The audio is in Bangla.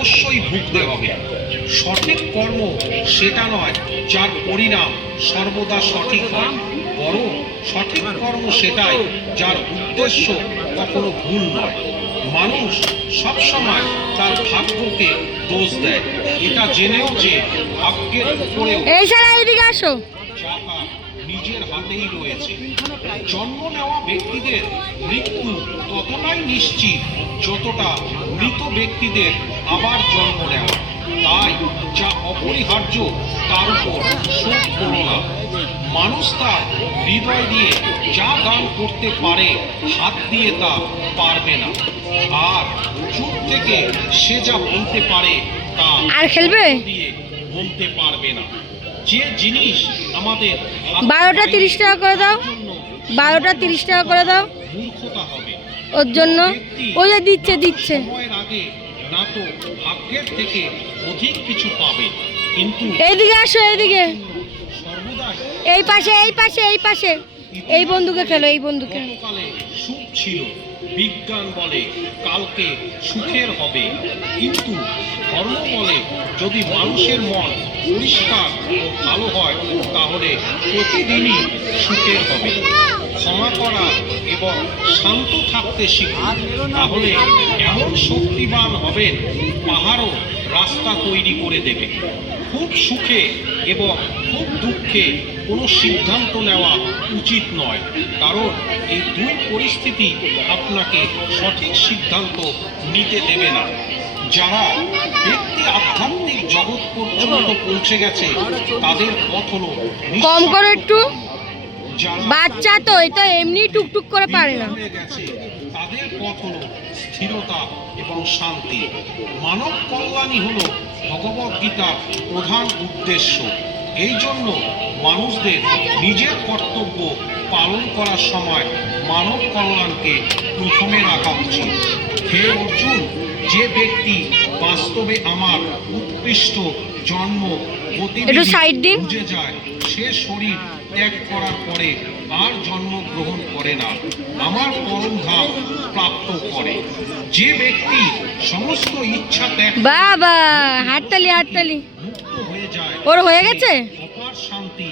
অবশ্যই ভুগতে হবে। সঠিক কর্ম সেটা নয় যার পরিণাম সর্বদা সঠিক হয়, বরং সঠিক কর্ম সেটাই যার উদ্দেশ্য কখনো ভুল নয়। মানুষ সবসময় তার ভাগ্যকে দোষ দেয়, এটা জেনেও যে ভাগ্যের উপরেও চাকা নিজের হাতেই রয়েছে। জন্ম নেওয়া ব্যক্তিদের মৃত্যু ততটাই নিশ্চিত যতটা মৃত ব্যক্তিদের আবার জন্ম নেওয়া। তাই যা অপরিহার্য তার উপর শোক করো না। মানুষ তার হৃদয় দিয়ে যা দান করতে পারে হাত দিয়ে তা পারবে না, আর চুপ থেকে সে যা বলতে পারে তা আর খেলবে দিয়ে বলতে পারবে না। যে জিনিস আমাদের 12টা 30 টাকা করে দাও, 12টা 30 টাকা করে দাও। মূর্খতা হবে ওর জন্য ওই যে দিচ্ছে সময়ের আগে না তো ভাগ্যের থেকে অধিক কিছু পাবে, কিন্তু এইদিকে আসো, এইদিকে, সর্বদাই এই পাশে এই বন্ধুকে খেলো, এই বন্ধুকে। গতকালে সুখ ছিল, বিজ্ঞান বলে কালকে সুখের হবে, কিন্তু ধর্ম বলে যদি মানুষের মন পরিষ্কার ও ভালো হয় তাহলে প্রতিদিনই সুখের হবে। ক্ষমা করা এবং শান্ত থাকতে শিখুন, তাহলে এমন শক্তিবান হবেন পাহাড়ও রাস্তা তৈরি করে দেবে। খুব সুখে এবং খুব দুঃখে কোনো সিদ্ধান্ত নেওয়া উচিত নয়, কারণ এই দুই পরিস্থিতি আপনাকে সঠিক সিদ্ধান্ত নিতে দেবে না। যারা ব্যক্তি আধ্যাত্মিক জগৎ পর্যন্ত পৌঁছে গেছে তাদের পথ হলো কম করে একটু, যারা বাচ্চা তো এটা এমনি টুকটুক করে পারে না। হয়ে গেছে তাদের পথ হলো স্থিরতা এবং শান্তি। মানব কল্যাণই হলো ভগবদ গীতার প্রধান উদ্দেশ্য। এই জন্য মানুষদের নিজের কর্তব্য পালন করার সময় মানব কল্যাণকে প্রথমে রাখা উচিত। হে অর্জুন, যে ব্যক্তি বাস্তবে আমার উৎকৃষ্ট জন্ম একটু সাইড দিন। বুঝে যায় সে শরীর ত্যাগ করার পরে আর জন্মগ্রহণ করে না, আমার পরম ধাম প্রাপ্ত করে। যে ব্যক্তি সমস্ত ইচ্ছা ত্যাগ বাবা হাততালি মুক্ত হয়ে যায় ওর হয়ে গেছে। অপার শান্তি